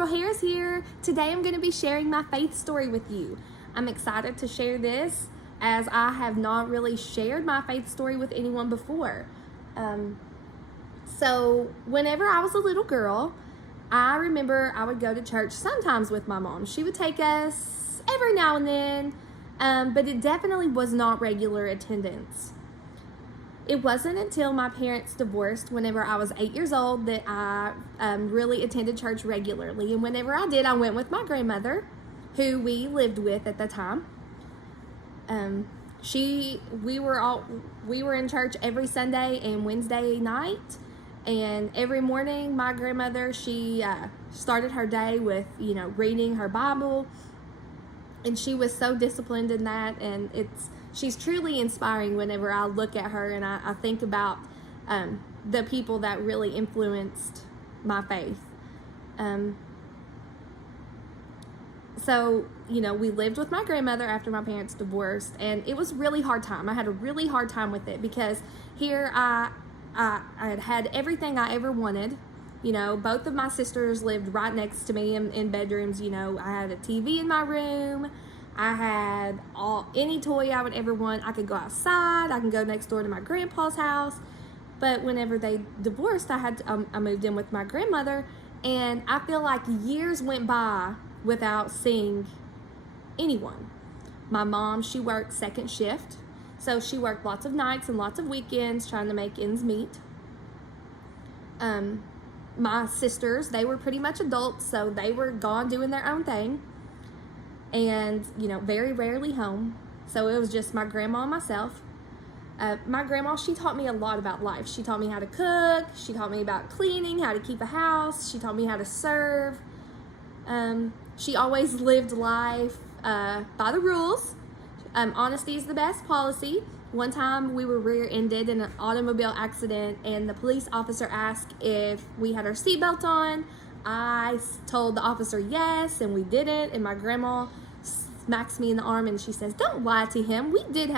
April Harris here. Today I'm going to be sharing my faith story with you. I'm excited to share this as I have not really shared my faith story with anyone before. So whenever I was a little girl, I remember I would go to church sometimes with my mom. She would take us every now and then, but it definitely was not regular attendance. It wasn't until my parents divorced whenever I was 8 years old that I really attended church regularly. And whenever I did, I went with my grandmother, who we lived with at the time. We were in church every Sunday and Wednesday night. And every morning, my grandmother, she started her day with, reading her Bible. And she was so disciplined in that, and she's truly inspiring whenever I look at her and I think about the people that really influenced my faith. So, we lived with my grandmother after my parents divorced, and it was a really hard time. I had a really hard time with it because here I had everything I ever wanted. Both of my sisters lived right next to me in bedrooms. I had a TV in my room. I had any toy I would ever want. I could go outside. I can go next door to my grandpa's house. But whenever they divorced, I moved in with my grandmother, and I feel like years went by without seeing anyone. My mom, she worked second shift, so she worked lots of nights and lots of weekends trying to make ends meet. My sisters, they were pretty much adults, so they were gone doing their own thing, and very rarely home. So it was just my grandma and myself. My grandma, she taught me a lot about life. She taught me how to cook. She taught me about cleaning, how to keep a house. She taught me how to serve. She always lived life by the rules. Honesty is the best policy. One time we were rear-ended in an automobile accident, and the police officer asked if we had our seatbelt on. I told the officer yes, and we didn't, and my grandma smacks me in the arm and she says, "Don't lie to him. We did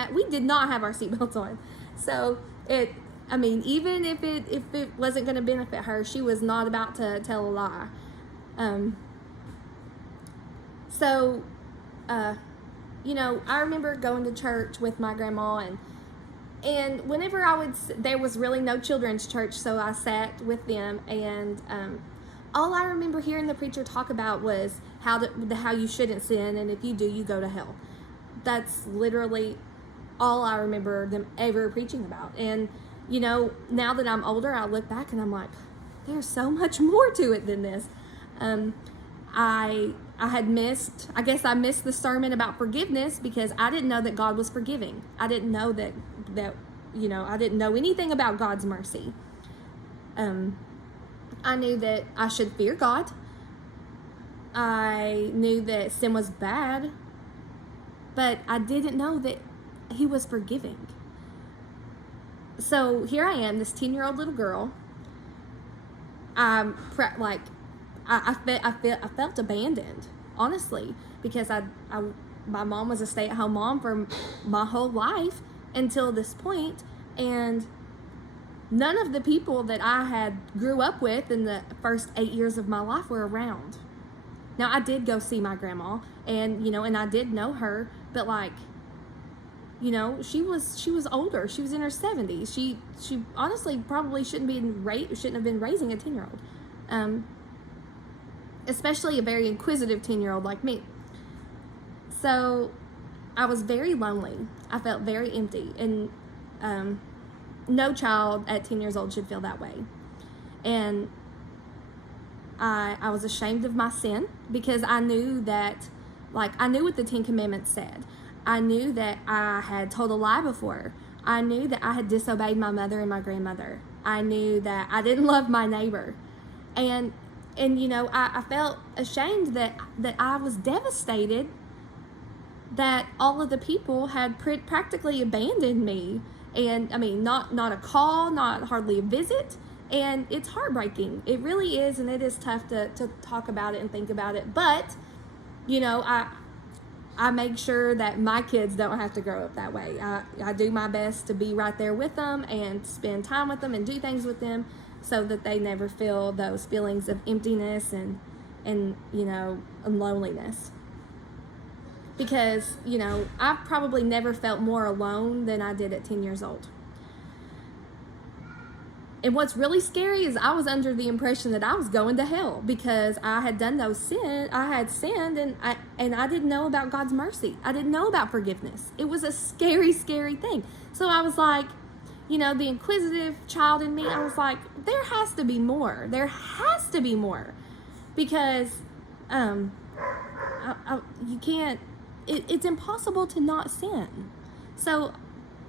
not have our seatbelts on." So even if it wasn't going to benefit her, she was not about to tell a lie. I remember going to church with my grandma, and whenever there was really no children's church, so I sat with them, and all I remember hearing the preacher talk about was how you shouldn't sin, and if you do, you go to hell. That's literally all I remember them ever preaching about. And now that I'm older, I look back and I'm like, there's so much more to it than this. I missed the sermon about forgiveness because I didn't know that God was forgiving. I didn't know that I didn't know anything about God's mercy. I knew that I should fear God. I knew that sin was bad, but I didn't know that He was forgiving. So here I am, this 10-year-old little girl. I felt abandoned, honestly, because my mom was a stay-at-home mom for my whole life until this point, and none of the people that I had grew up with in the first 8 years of my life were around. Now, I did go see my grandma, and and I did know her, but she was older. She was in her 70s. She honestly probably shouldn't have been raising a 10-year-old. Especially a very inquisitive 10-year-old like me. So I was very lonely. I felt very empty, and no child at 10 years old should feel that way. And I was ashamed of my sin because I knew that, I knew what the 10 Commandments said. I knew that I had told a lie before. I knew that I had disobeyed my mother and my grandmother. I knew that I didn't love my neighbor. And I felt ashamed that I was devastated that all of the people had practically abandoned me. And not a call, not hardly a visit. And it's heartbreaking. It really is, and it is tough to talk about it and think about it. But, I make sure that my kids don't have to grow up that way. I do my best to be right there with them and spend time with them and do things with them so that they never feel those feelings of emptiness and and and loneliness. Because, I've probably never felt more alone than I did at 10 years old. And what's really scary is I was under the impression that I was going to hell because I had done those sin. I had sinned, and I didn't know about God's mercy. I didn't know about forgiveness. It was a scary, scary thing. So I was like, the inquisitive child in me, I was like, there has to be more. There has to be more, because you can't. It's impossible to not sin. So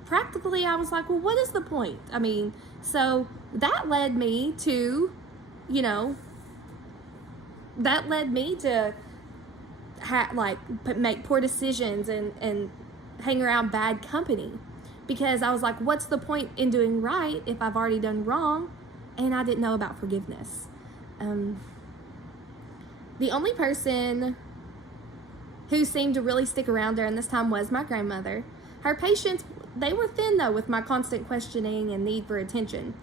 practically, I was like, well, what is the point? So that led me to, make poor decisions and hang around bad company, because I was like, what's the point in doing right if I've already done wrong? And I didn't know about forgiveness. The only person who seemed to really stick around during this time was my grandmother. Her patience, they were thin though, with my constant questioning and need for attention.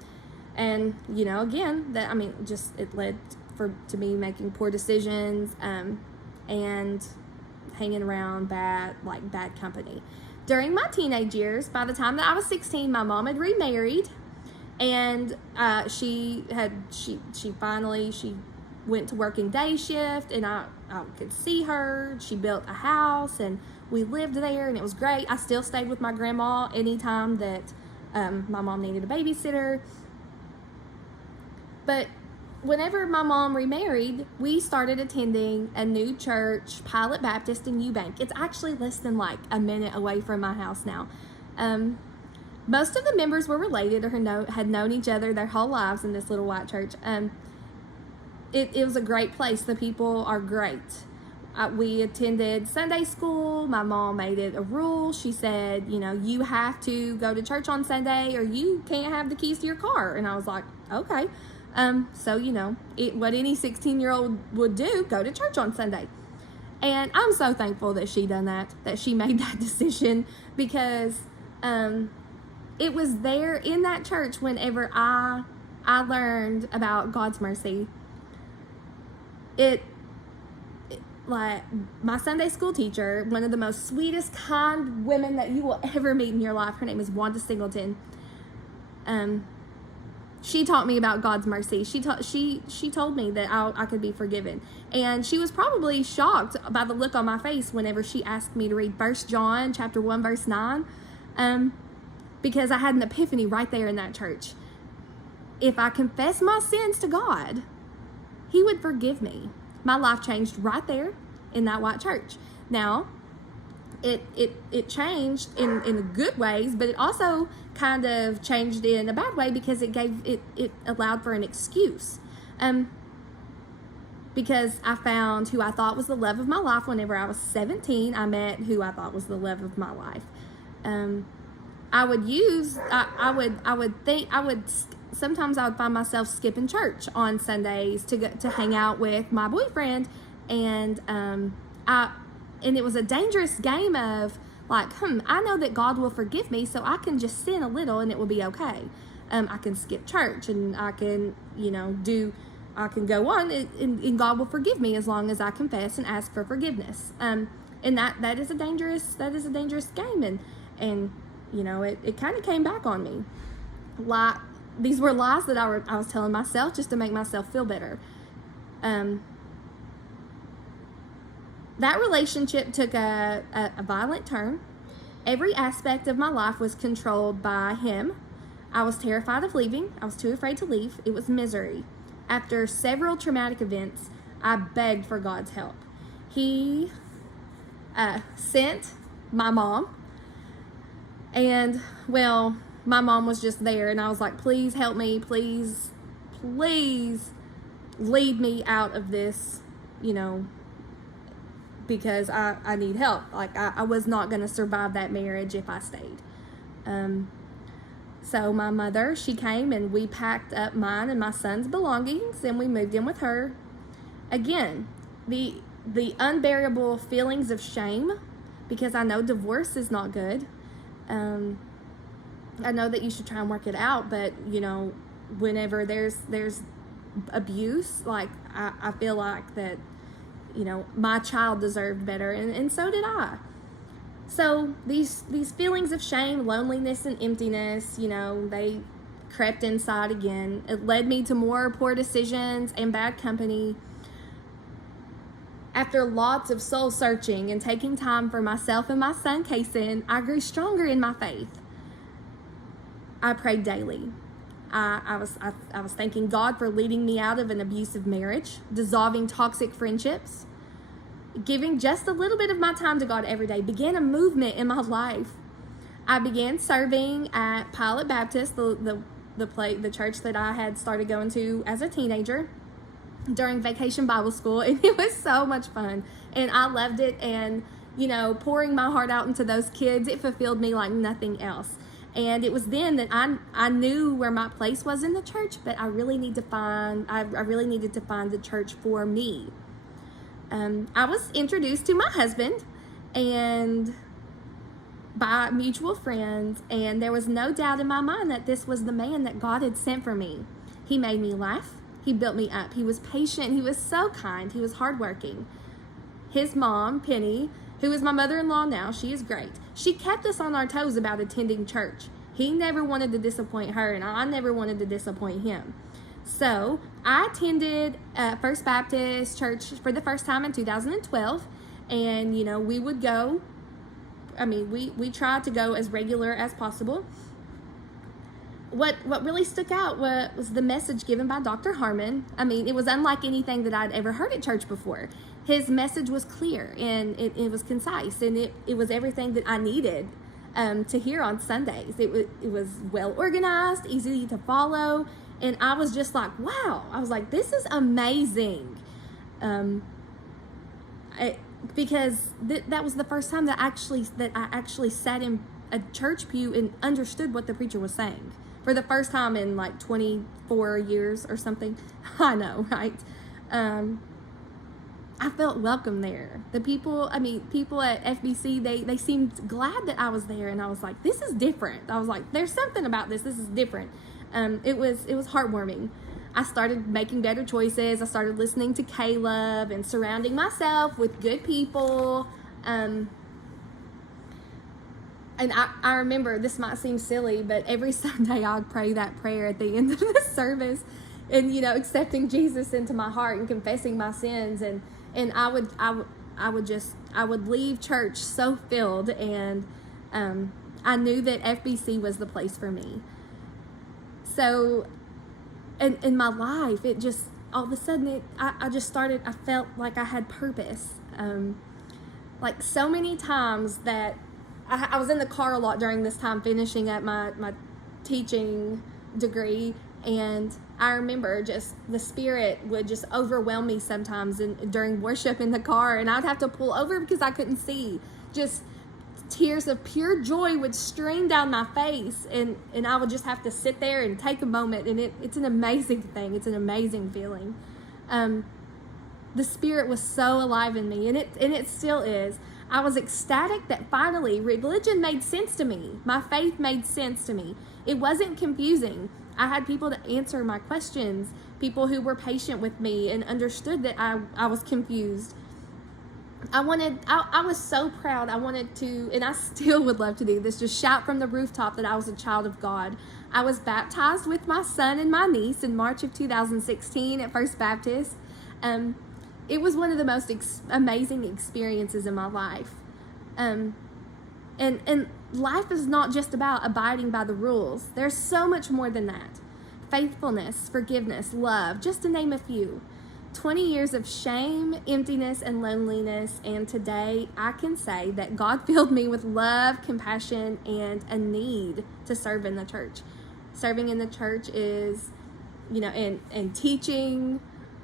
And, again, it led to me making poor decisions, and hanging around bad company. During my teenage years, by the time that I was 16, my mom had remarried, and she finally went to working day shift, and I could see her. She built a house, and we lived there, and it was great. I still stayed with my grandma anytime that my mom needed a babysitter. But whenever my mom remarried, we started attending a new church, Pilot Baptist in Eubank. It's actually less than a minute away from my house now. Most of the members were related or had known each other their whole lives in this little white church. It was a great place. The people are great. We attended Sunday school. My mom made it a rule. She said, you have to go to church on Sunday or you can't have the keys to your car. And I was like, okay. So, what any 16-year-old would do, go to church on Sunday. And I'm so thankful that she done that she made that decision, because it was there in that church whenever I learned about God's mercy. My Sunday school teacher, one of the most sweetest, kind women that you will ever meet in your life, her name is Wanda Singleton. She taught me about God's mercy. She told me that I could be forgiven. And she was probably shocked by the look on my face whenever she asked me to read 1 John chapter 1, verse 9, because I had an epiphany right there in that church. If I confess my sins to God, He would forgive me. My life changed right there in that white church. Now, it changed in good ways, but it also kind of changed in a bad way, because it allowed for an excuse. Because I found who I thought was the love of my life whenever I was 17. I met who I thought was the love of my life. Sometimes I would find myself skipping church on Sundays to hang out with my boyfriend, and it was a dangerous game of I know that God will forgive me, so I can just sin a little and it will be okay. I can skip church, and I can I can go on, and God will forgive me as long as I confess and ask for forgiveness. And that is a dangerous game, and it kind of came back on me. These were lies that I was telling myself just to make myself feel better. That relationship took a violent turn. Every aspect of my life was controlled by him. I was terrified of leaving. I was too afraid to leave. It was misery. After several traumatic events, I begged for God's help. He sent my mom, and my mom was just there, and I was like, please help me, please lead me out of this, because I need help. I was not going to survive that marriage if I stayed. So my mother, she came, and we packed up mine and my son's belongings, and we moved in with her. Again, the unbearable feelings of shame, because I know divorce is not good. I know that you should try and work it out, but whenever there's abuse. Like, I feel like that, my child deserved better, and so did I. So these feelings of shame, loneliness, and emptiness, they crept inside again. It led me to more poor decisions and bad company. After lots of soul searching and taking time for myself and my son, Kason, I grew stronger in my faith. I prayed daily. I was thanking God for leading me out of an abusive marriage, dissolving toxic friendships, giving just a little bit of my time to God every day, began a movement in my life. I began serving at Pilot Baptist, the church that I had started going to as a teenager, during vacation Bible school, and it was so much fun, and I loved it. And pouring my heart out into those kids, it fulfilled me like nothing else. And it was then that I knew where my place was in the church, but I really needed to find the church for me. I was introduced to my husband and by mutual friends, and there was no doubt in my mind that this was the man that God had sent for me. He made me laugh. He built me up. He was patient. He was so kind. He was hardworking. His mom, Penny, who is my mother-in-law now, she is great. She kept us on our toes about attending church. He never wanted to disappoint her, and I never wanted to disappoint him. So I attended First Baptist Church for the first time in 2012, and we would go. We tried to go as regular as possible. What really stuck out was the message given by Dr. Harmon. It was unlike anything that I'd ever heard at church before. His message was clear, and it was concise, and it was everything that I needed to hear on Sundays. It was well organized, easy to follow, and I was just like, wow. I was like, this is amazing. Because that was the first time that I actually sat in a church pew and understood what the preacher was saying. For the first time in like 24 years or something. I know, right? I felt welcome there. The people at FBC, they seemed glad that I was there, and I was like, this is different. I was like, there's something about this. This is different. It was heartwarming. I started making better choices. I started listening to Caleb and surrounding myself with good people. And I remember, this might seem silly, but every Sunday I would pray that prayer at the end of the service, and accepting Jesus into my heart and confessing my sins, and I would leave church so filled, and I knew that FBC was the place for me. So in my life, it just all of a sudden I felt like I had purpose. Like so many times that I was in the car a lot during this time, finishing up my teaching degree, and I remember just the Spirit would just overwhelm me sometimes during worship in the car, and I'd have to pull over because I couldn't see. Just tears of pure joy would stream down my face, and I would just have to sit there and take a moment, and it's an amazing thing. It's an amazing feeling. The Spirit was so alive in me, and it still is. I was ecstatic that finally religion made sense to me. My faith made sense to me. It wasn't confusing. I had people to answer my questions, people who were patient with me and understood that I was confused. I was so proud. I wanted to, and I still would love to do this, just shout from the rooftop that I was a child of God. I was baptized with my son and my niece in March of 2016 at First Baptist. It was one of the most amazing experiences in my life. And life is not just about abiding by the rules. There's so much more than that. Faithfulness, forgiveness, love, just to name a few. 20 years of shame, emptiness, and loneliness, and today I can say that God filled me with love, compassion, and a need to serve in the church. Serving in the church is, and teaching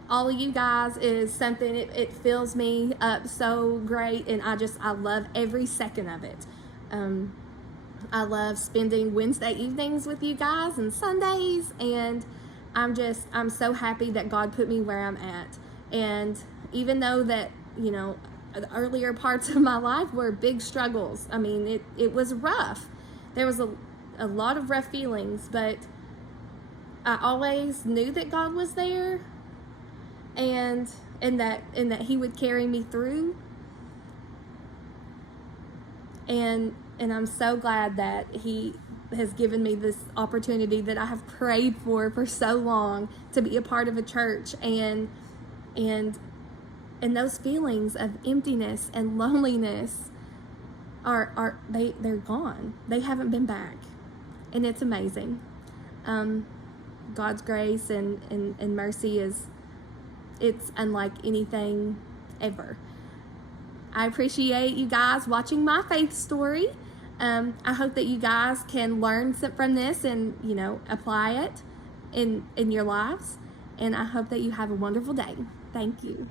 all of you guys is something, it fills me up so great, and I love every second of it. I love spending Wednesday evenings with you guys and Sundays, and I'm so happy that God put me where I'm at. And even though that, the earlier parts of my life were big struggles, it was rough. There was a lot of rough feelings, but I always knew that God was there, and that He would carry me through. And I'm so glad that He has given me this opportunity that I have prayed for so long, to be a part of a church, and those feelings of emptiness and loneliness they're gone. They haven't been back, and it's amazing. God's grace and mercy it's unlike anything ever. I appreciate you guys watching my faith story. I hope that you guys can learn from this and, apply it in your lives. And I hope that you have a wonderful day. Thank you.